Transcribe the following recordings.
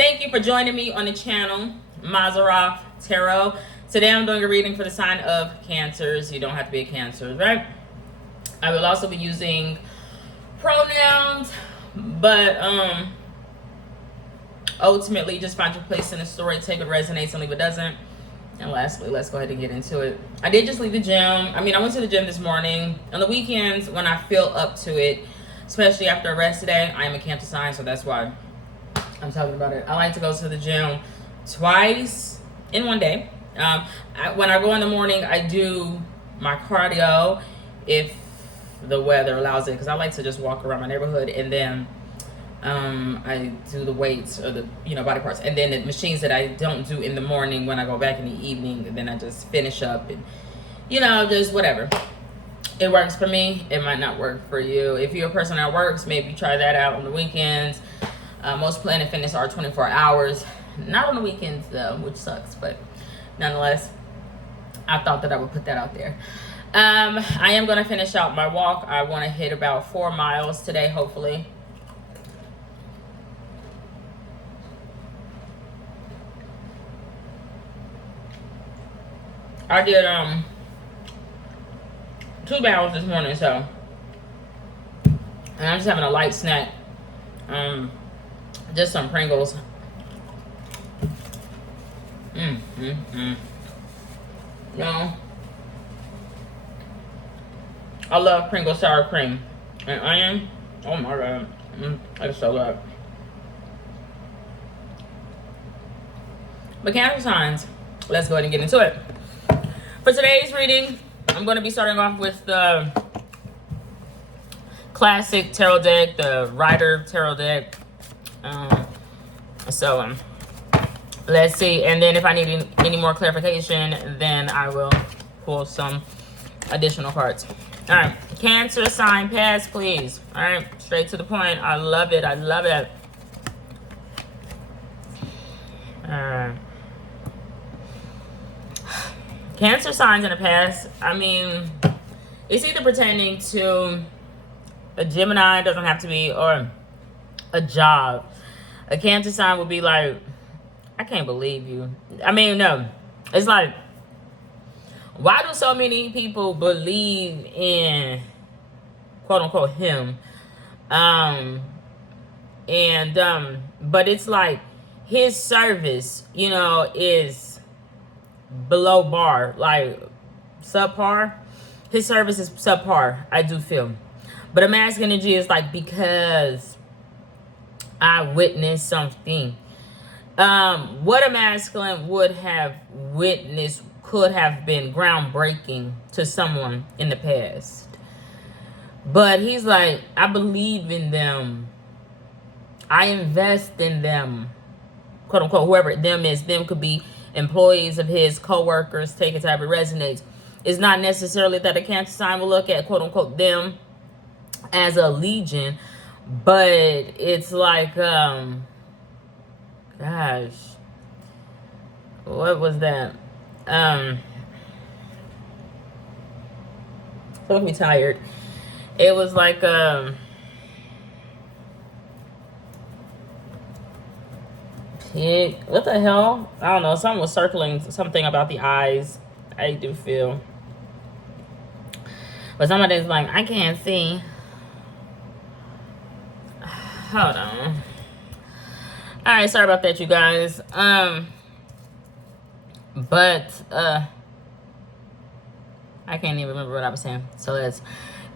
Thank you for joining me on the channel, Mazarov Tarot. Today I'm doing a reading for the sign of Cancers. You don't have to be a Cancer, right? I will also be using pronouns, but ultimately just find your place in the story. Take what resonates and leave it doesn't. And lastly, let's go ahead and get into it. I did just leave the gym. I went to the gym this morning. On the weekends, when I feel up to it, especially after a rest day, I am a Cancer sign, so that's why I'm talking about it. I like to go to the gym twice in one day. When I go in the morning, I do my cardio if the weather allows it, because I like to just walk around my neighborhood, and then I do the weights or the body parts, and then the machines that I don't do in the morning, when I go back in the evening, and then I just finish up and just whatever. It works for me. It might not work for you. If you're a person that works, maybe try that out on the weekends. Most Planet Fitness are 24 hours, not on the weekends though, which sucks, but nonetheless, I thought that I would put that out there. I am going to finish out my walk. I want to hit about 4 miles today, hopefully. I did 2 miles this morning, so, and I'm just having a light snack. Just some Pringles. No, I love Pringles sour cream and onion. Oh my god, that's so good. But Cancer signs, let's go ahead and get into it. For today's reading, I'm going to be starting off with the classic tarot deck, the Rider tarot deck. Let's see. And then if I need any more clarification, then I will pull some additional cards. All right. Cancer sign pass, please. All right. Straight to the point. I love it. I love it. All right. Cancer signs in the past, it's either pertaining to a Gemini, doesn't have to be, or a job. A Cancer sign would be like, I can't believe you. No. It's like, why do so many people believe in, quote unquote, him? But it's like his service, is below bar, like subpar. His service is subpar, I do feel. But a mask energy is like, because I witnessed something. What a masculine would have witnessed could have been groundbreaking to someone in the past. But he's like, I believe in them. I invest in them. Quote unquote, whoever them is. Them could be employees of his, co-workers, take it however it resonates. It's not necessarily that a Cancer sign will look at, quote unquote, them as a legion, but it's like, gosh, what was that? Look me tired. It was like, what the hell? I don't know. Someone was circling something about the eyes. I do feel. But somebody's like, I can't see. Hold on. Alright, sorry about that, you guys. I can't even remember what I was saying. So let's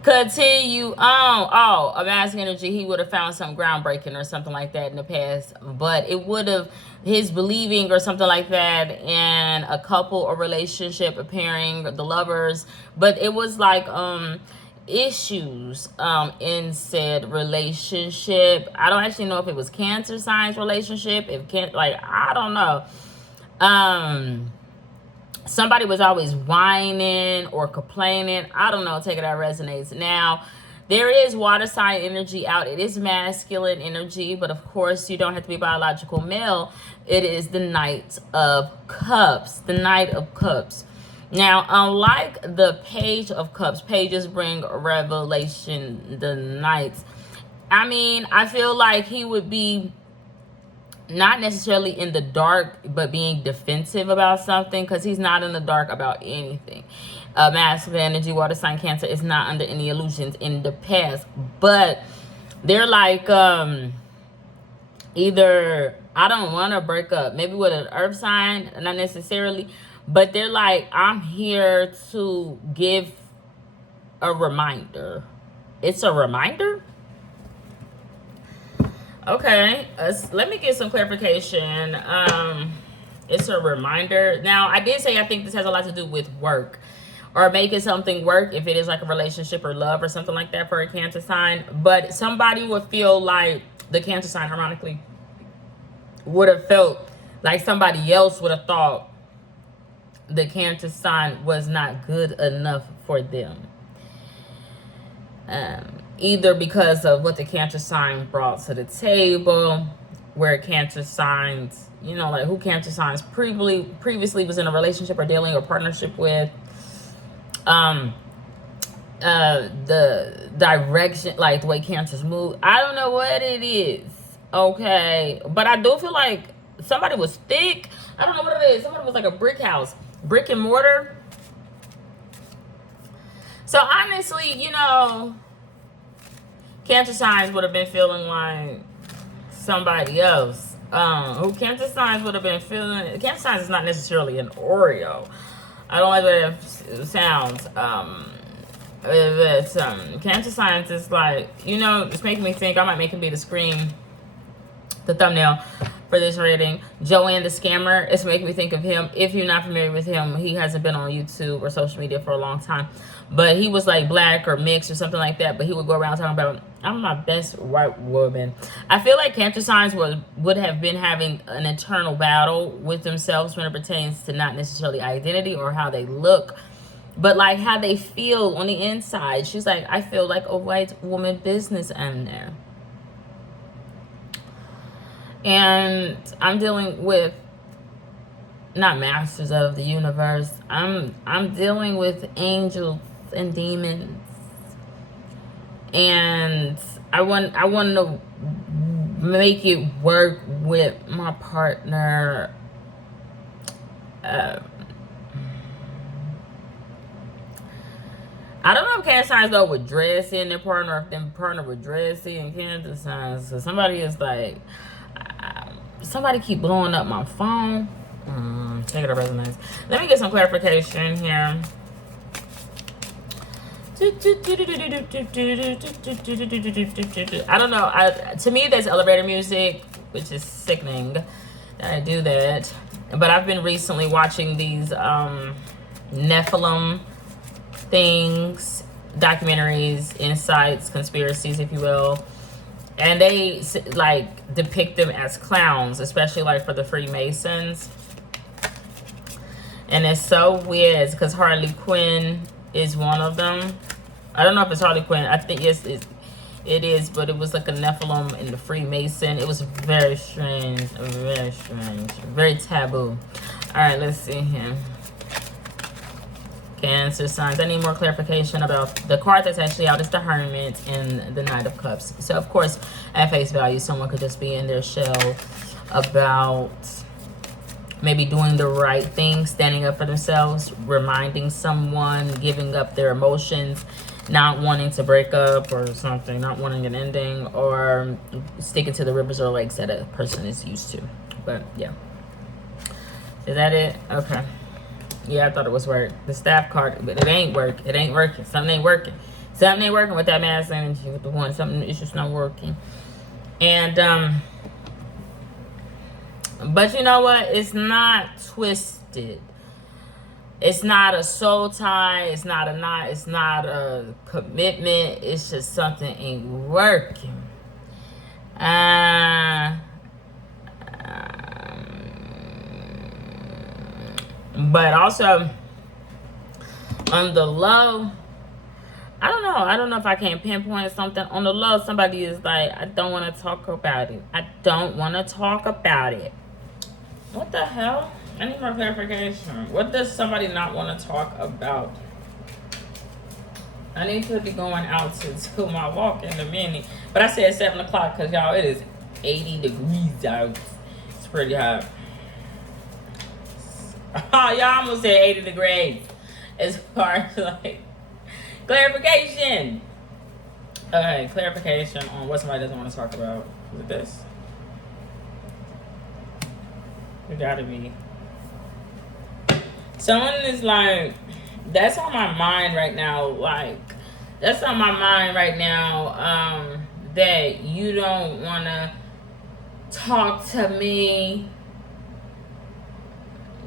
continue on. Oh, a mask energy, he would have found something groundbreaking or something like that in the past. But it would have, his believing or something like that in a couple or relationship appearing, the lovers. But it was like issues in said relationship. I don't actually know if it was Cancer signs relationship. I don't know. Somebody was always whining or complaining. I don't know. Take it how it resonates. Now, there is water sign energy out. It is masculine energy, but of course, you don't have to be biological male. It is the Knight of Cups. The Knight of Cups. Now, unlike the Page of Cups, pages bring revelation. The Knights, I feel like he would be not necessarily in the dark, but being defensive about something, because he's not in the dark about anything. Masculine energy, water sign Cancer, is not under any illusions in the past, but they're like, either I don't want to break up, maybe with an earth sign, not necessarily, but they're like, I'm here to give a reminder. It's a reminder? Okay, let me get some clarification. It's a reminder. Now, I did say I think this has a lot to do with work, or making something work, if it is like a relationship or love or something like that for a Cancer sign. But somebody would feel like, the Cancer sign, ironically, would have felt like somebody else would have thought the Cancer sign was not good enough for them. Either because of what the Cancer sign brought to the table, where Cancer signs, you know, like who Cancer signs previously was in a relationship or dealing or partnership with, the direction, like the way Cancers move. I don't know what it is, okay, but I do feel like somebody was thick. I don't know what it is. Somebody was like a brick house, brick and mortar. So honestly, you know, Cancer signs would have been feeling like somebody else. Who Cancer signs would have been feeling. Cancer signs is not necessarily an Oreo. I don't like that it sounds. Cancer signs is like, you know, it's making me think. I might make him be the thumbnail for this reading. Joanne the Scammer. It's making me think of him. If you're not familiar with him, he hasn't been on YouTube or social media for a long time, but he was like black or mixed or something like that. But he would go around talking about, I'm my best white woman. I feel like Cancer signs would have been having an internal battle with themselves when it pertains to not necessarily identity or how they look, but like how they feel on the inside. She's like, I feel like a white woman business owner. And I'm dealing with not masters of the universe. I'm dealing with angels and demons. And I want to make it work with my partner. I don't know if Cancer signs though would dress in their partner, or if their partner would dress in Cancer signs. So somebody is like, somebody keep blowing up my phone. Negative resonance. Let me get some clarification here. I don't know. To me, that's elevator music, which is sickening that I do that. But I've been recently watching these Nephilim things, documentaries, insights, conspiracies, if you will. And they like depict them as clowns, especially like for the Freemasons. And it's so weird because Harley Quinn is one of them. I don't know if it's Harley Quinn. I think yes, it is, but it was like a Nephilim in the Freemason. It was very strange, very taboo. All right, let's see here. Cancer signs. I need more clarification about the card that's actually out. It's the Hermit and the Knight of Cups. So of course, at face value, someone could just be in their shell about maybe doing the right thing, standing up for themselves, reminding someone, giving up their emotions, not wanting to break up or something, not wanting an ending, or sticking to the rivers or lakes that a person is used to. But yeah, is that it? Okay. Yeah, I thought it was work. The staff card, but it ain't work. It ain't working. Something ain't working. Something ain't working with that mass energy, with the one. Something is just not working. And but you know what? It's not twisted. It's not a soul tie. It's not a knot. It's not a commitment. It's just something ain't working. But also on the low, I don't know if I can pinpoint something. On the low, somebody is like, I don't want to talk about it. I don't want to talk about it. What the hell? I need more clarification. What does somebody not want to talk about? I need to be going out to my walk in a minute. But I said 7 o'clock because, y'all, it is 80 degrees out. pretty hot. Oh, y'all almost said 80 degrees. As far as like clarification. Okay, clarification on what somebody doesn't want to talk about. Is it this? It gotta be. Someone is like, that's on my mind right now. Like, that's on my mind right now. That you don't want to talk to me.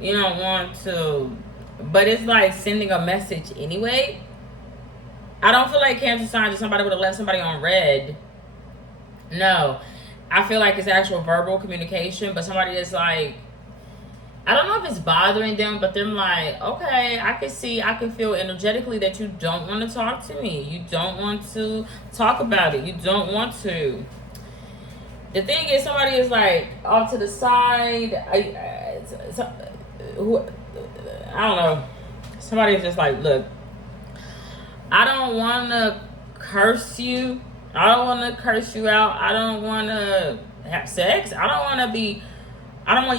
You don't want to. But it's like sending a message anyway. I don't feel like Cancer signs or somebody would have left somebody on red. No. I feel like it's actual verbal communication. But somebody is like, I don't know if it's bothering them, but they're like, okay, I can feel energetically that you don't want to talk to me. You don't want to talk about it. You don't want to. The thing is, somebody is like off to the side. I don't know. Somebody is just like, look, I don't want to curse you. I don't want to curse you out. I don't want to have sex. I don't want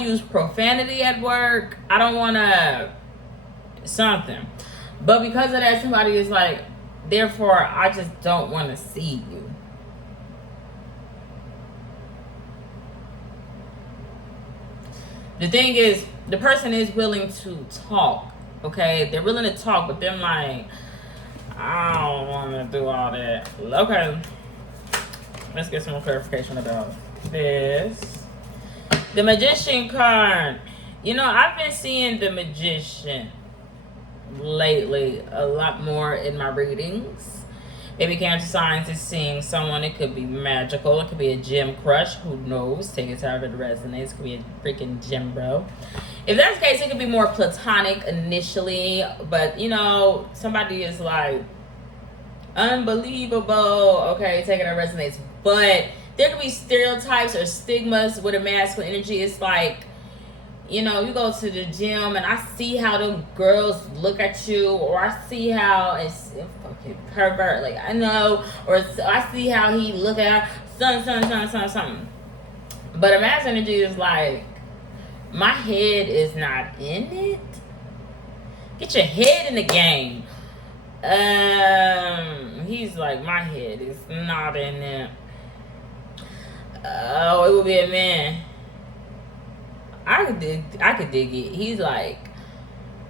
to use profanity at work. I don't want to something. But because of that, somebody is like, therefore, I just don't want to see you. The thing is, the person is willing to talk, okay? They're willing to talk, but they're like, I don't want to do all that. Okay. Let's get some more clarification about this. The Magician card. You know, I've been seeing the Magician lately a lot more in my readings. Maybe Cancer signs is seeing someone. It could be magical. It could be a gym crush. Who knows? Take it however it resonates. It could be a freaking gym bro. If that's the case, it could be more platonic initially. But, you know, somebody is like, unbelievable. Okay, take it how it resonates. But there could be stereotypes or stigmas with a masculine energy. It's like, you know, you go to the gym and I see how the girls look at you, or I see how it's fucking pervert, like I know, or I see how he look at something. But a masculine energy is like, my head is not in it. Get your head in the game. He's like, my head is not in it. Oh, it would be a man. I could dig it. He's like,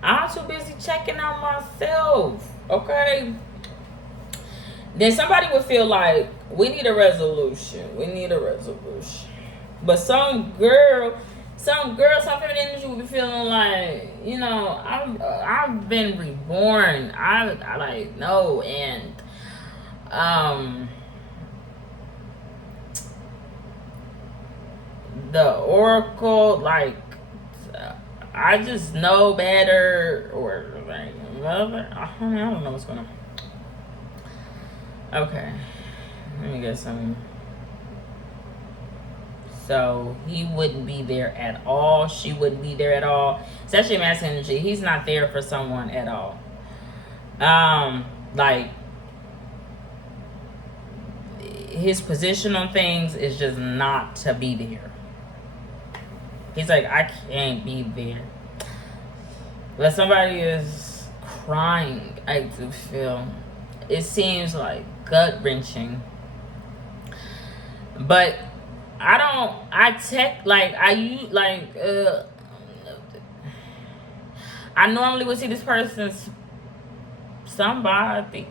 I'm too busy checking on myself. Okay. Then somebody would feel like, we need a resolution. But some feminine energy would be feeling like, you know, I've been reborn. I like, no, and the oracle, like, I just know better, or like, I don't know what's going on. Okay, let me get some. So he wouldn't be there at all. She wouldn't be there at all. It's actually masculine energy. He's not there for someone at all. Like, his position on things is just not to be there. He's like, I can't be there. But somebody is crying, I do feel. It seems like gut-wrenching. But I normally would see this person's somebody,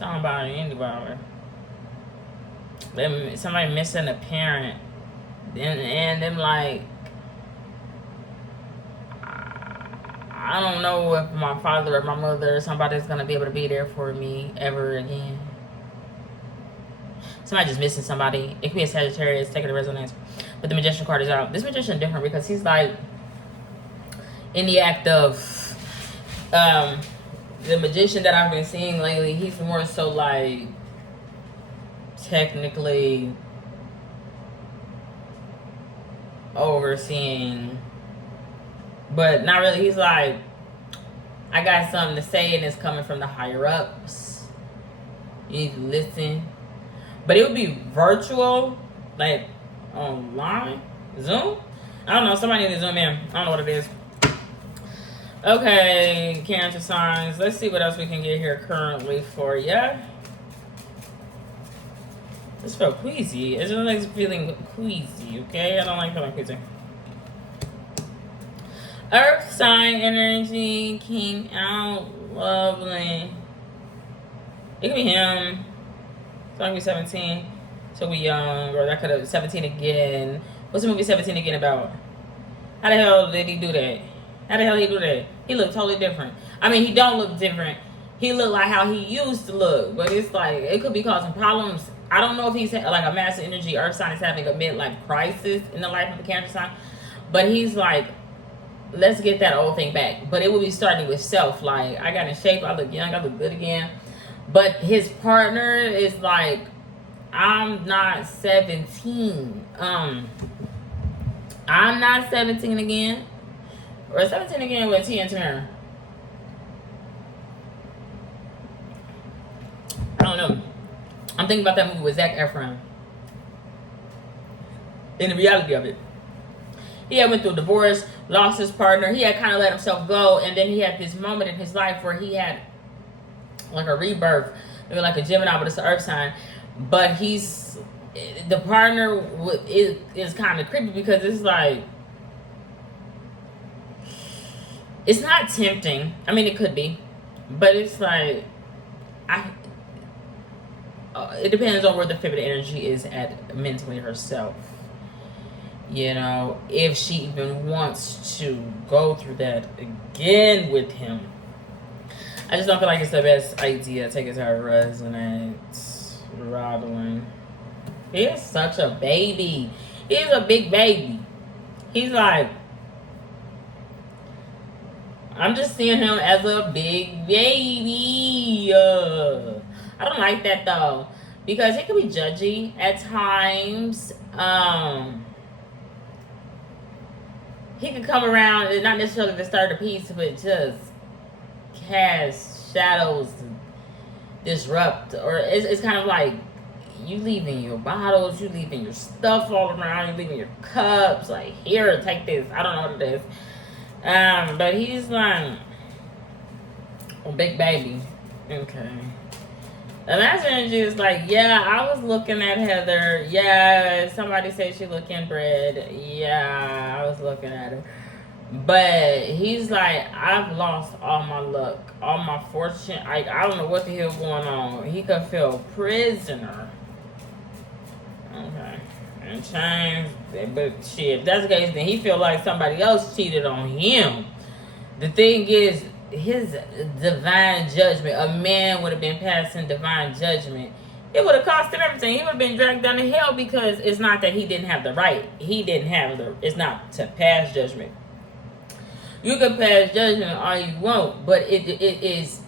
anybody. Somebody missing a parent. And them like, I don't know if my father or my mother or somebody's gonna be able to be there for me ever again. Somebody just missing somebody. It could be a Sagittarius, taking the resonance. But the Magician card is out. This Magician is different because he's like in the act of the Magician that I've been seeing lately. He's more so like technically overseeing, but not really. He's like, I got something to say and it's coming from the higher ups. You need to listen. But it would be virtual, like online. Zoom? I don't know. Somebody need to zoom in. I don't know what it is. Okay, Cancer signs. Let's see what else we can get here currently for you. This felt queasy. It's just like feeling queasy, okay? I don't like feeling queasy. Earth sign energy came out lovely. It could be him. It's gonna be 17. So we young, or that could have 17 again. What's the movie 17 again about? How the hell did he do that? How the hell he do that? He looked totally different. I mean, he don't look different. He looked like how he used to look, but it's like it could be causing problems. I don't know if he's like a massive energy earth sign is having a midlife crisis in the life of the Cancer sign, but he's like, let's get that old thing back. But it will be starting with self. Like, I got in shape, I look young, I look good again. But his partner is like, I'm not 17. I'm not 17 again. Or 17 again with Tia and Tamara. I don't know. I'm thinking about that movie with Zac Efron. In the reality of it, he had went through a divorce, lost his partner. He had kind of let himself go, and then he had this moment in his life where he had like a rebirth, maybe like a Gemini, but it's an Earth sign. But the partner is kind of creepy because it's like, it's not tempting. I mean, it could be, but it's like, it depends on where the feminine energy is at mentally herself. You know, if she even wants to go through that again with him. I just don't feel like it's the best idea. Take it to her resonates. Rodling. He is such a baby. He is a big baby. He's like, I'm just seeing him as a big baby. I don't like that though, because he can be judgy at times. He could come around and not necessarily disturb the peace, but just cast shadows, disrupt, or it's kind of like you leaving your bottles, you leaving your stuff all around, you leaving your cups, like, here, take this. I don't know what it is. But he's like a big baby. Okay. The last energy is like, yeah, I was looking at Heather. Yeah, somebody said she looked inbred. Yeah, I was looking at her. But he's like, I've lost all my luck, all my fortune. I don't know what the hell going on. He could feel a prisoner. Okay. And change. But shit, if that's the case, then he feel like somebody else cheated on him. The thing is, his divine judgment, a man would have been passing divine judgment. It would have cost him everything. He would have been dragged down to hell, because it's not that he didn't have the right. It's not to pass judgment. You can pass judgment all you want, but it is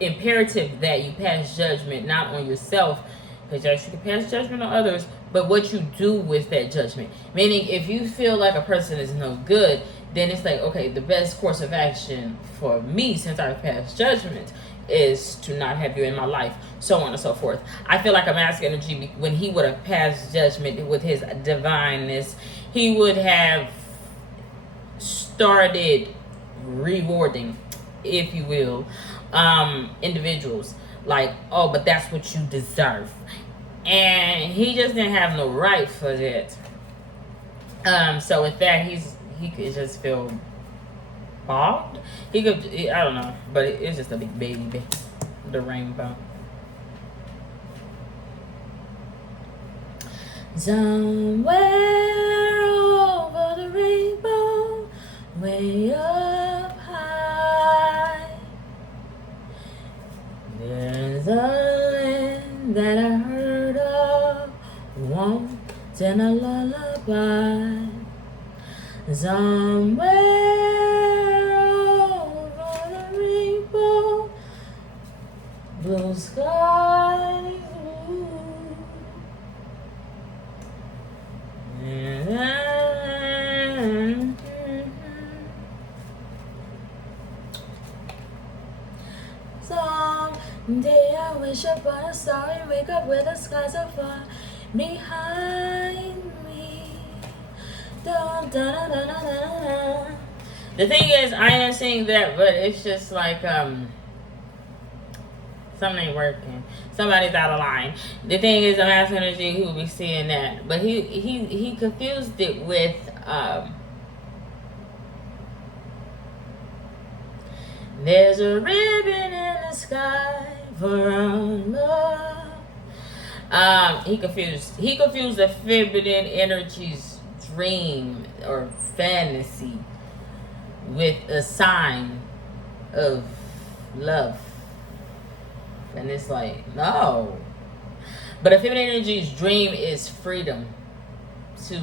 imperative that you pass judgment not on yourself, because yes, you can pass judgment on others, but what you do with that judgment. Meaning, if you feel like a person is no good, then it's like, okay, the best course of action for me, since I've passed judgment, is to not have you in my life, so on and so forth. I feel like a masculine energy, when he would have passed judgment with his divineness, he would have started rewarding, if you will, individuals. Like, oh, but that's what you deserve. And he just didn't have no right for that. So with that, he could just feel bogged. He could, I don't know, but it's just a big baby, the rainbow. Somewhere over the rainbow, way up high, there's a land that I heard of once in a lullaby. Somewhere over the rainbow, blue skies, blue. Someday I wish upon a star and wake up where the skies are far behind me. The thing is, I am seeing that, but it's just like something ain't working. Somebody's out of line. The thing is, the masculine energy, he will be seeing that, but he confused it with there's a ribbon in the sky for our love. He confused the feminine energy's dream or fantasy with a sign of love. And it's like, no. But a feminine energy's dream is freedom. To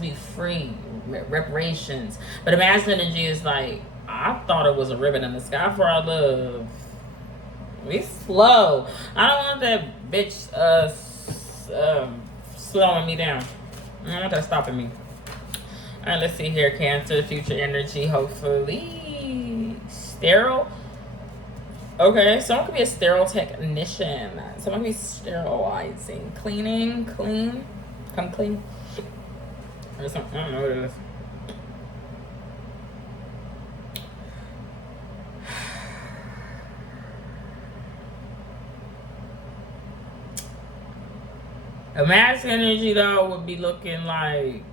be free, reparations. But a masculine energy is like, I thought it was a ribbon in the sky for our love. Be slow. I don't want that bitch slowing me down. I don't want that stopping me. Alright, let's see here. Cancer, future energy, hopefully. Sterile. Okay, someone could be a sterile technician. Someone could be sterilizing. Cleaning, clean. Come clean. Or something. I don't know what it is. A masculine energy though would be looking like,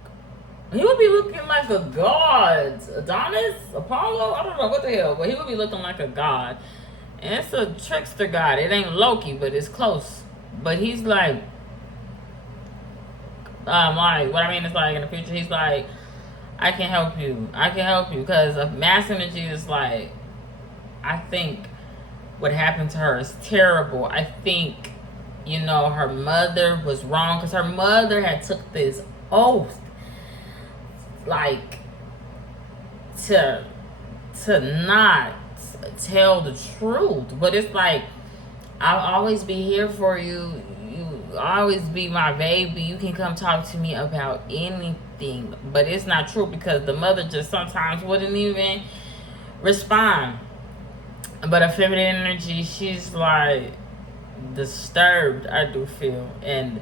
he would be looking like a god. Adonis? Apollo? I don't know what the hell, but he would be looking like a god. And it's a trickster god. It ain't Loki, but it's close. But he's like what I mean is like in the future, he's like, I can help you. I can help you. Because a masculine energy is like, I think what happened to her is terrible. I think, you know, her mother was wrong because her mother had took this oath, like, to not tell the truth. But it's like, I'll always be here for you. You always be my baby. You can come talk to me about anything. But it's not true because the mother just sometimes wouldn't even respond. But a feminine energy, she's like disturbed, I do feel. And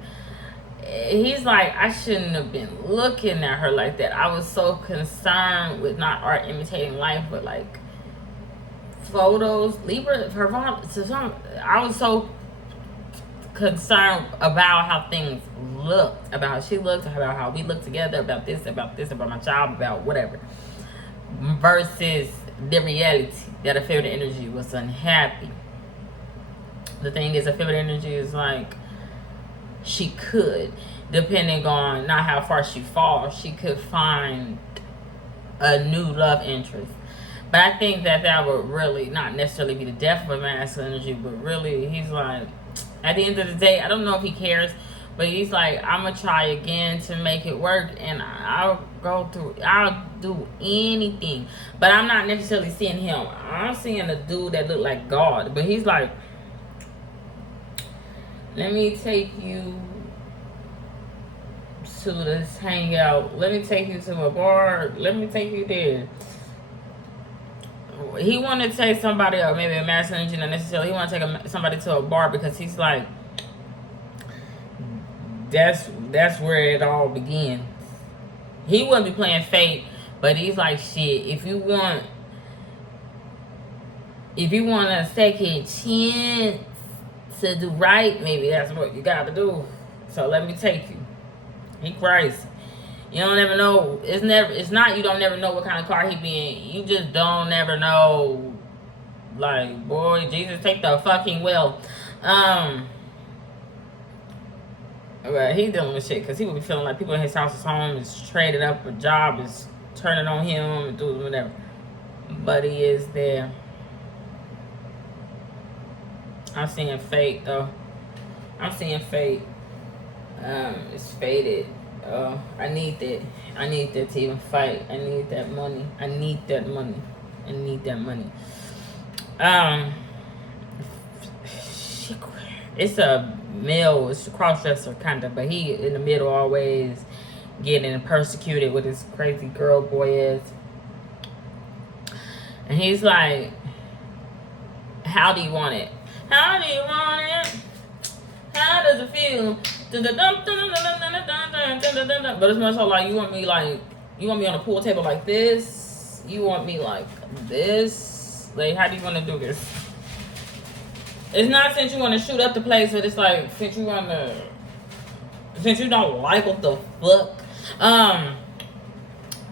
he's like, I shouldn't have been looking at her like that. I was so concerned with not art imitating life, but like photos, Libra, her I was so concerned about how things looked, about how she looked, about how we looked together, about this, about my job, about whatever, versus the reality that a feminine energy was unhappy. The thing is, a feminine energy is like, she could, depending on not how far she falls, she could find a new love interest. But I think that would really not necessarily be the death of a masculine energy, but really, he's like, at the end of the day, I don't know if he cares, but he's like, I'm going to try again to make it work, and I'll do anything. But I'm not necessarily seeing him. I'm seeing a dude that look like God. But he's like, let me take you to this hangout. Let me take you to a bar. Let me take you there. He wanted to take somebody, or maybe a masculine energy, not necessarily. He want to take somebody to a bar because he's like, that's where it all begins. He wouldn't be playing fate, but he's like, shit, if you want a second chance to do right, maybe that's what you gotta do. So let me take you. He crazy. You don't ever know. It's not you don't never know what kind of car he be in. You just don't never know. Like, boy, Jesus, take the fucking wheel. But he dealing with shit because he would be feeling like people in his house, his home is traded up, a job is turning on him and doing whatever. But he is there. I'm seeing fate though. I'm seeing fate. It's faded. I need that. I need that to even fight. I need that money. I need that money. I need that money. It's a male, it's a cross-dresser kind of, but he in the middle always getting persecuted with his crazy girl boy is. And he's like, how do you want it? How do you want it? How does it feel? But it's more so like you want me on a pool table like this. You want me like this. Like, how do you want to do this? It's not since you want to shoot up the place, but it's like since you don't like what the fuck.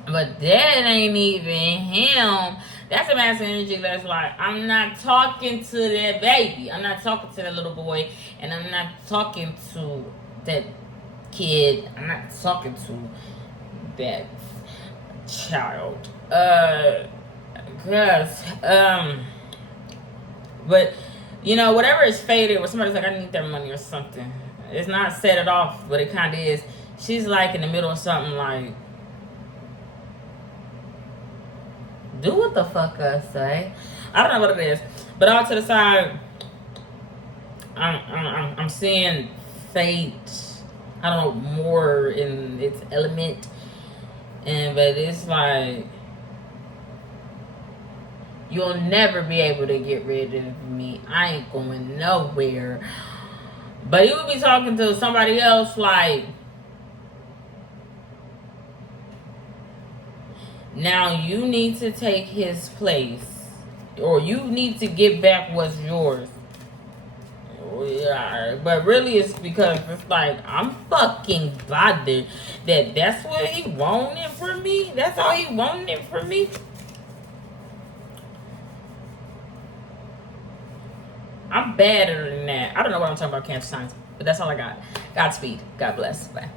But that ain't even him. That's a massive energy that's like, I'm not talking to that baby. I'm not talking to that little boy. And I'm not talking to that kid. I'm not talking to that child. But, you know, whatever is faded, where somebody's like, I need their money or something. It's not set it off, but it kind of is. She's like in the middle of something like, do what the fuck I say. I don't know what it is, but all to the side, I'm seeing fate. I don't know, more in its element, but it's like you'll never be able to get rid of me. I ain't going nowhere. But you would be talking to somebody else like, now you need to take his place, or you need to give back what's yours. Yeah, but really it's because it's like, I'm fucking bothered that's what he wanted from me. That's all he wanted from me. I'm better than that. I don't know what I'm talking about, cancer signs, but that's all I got. Godspeed. God bless. Bye.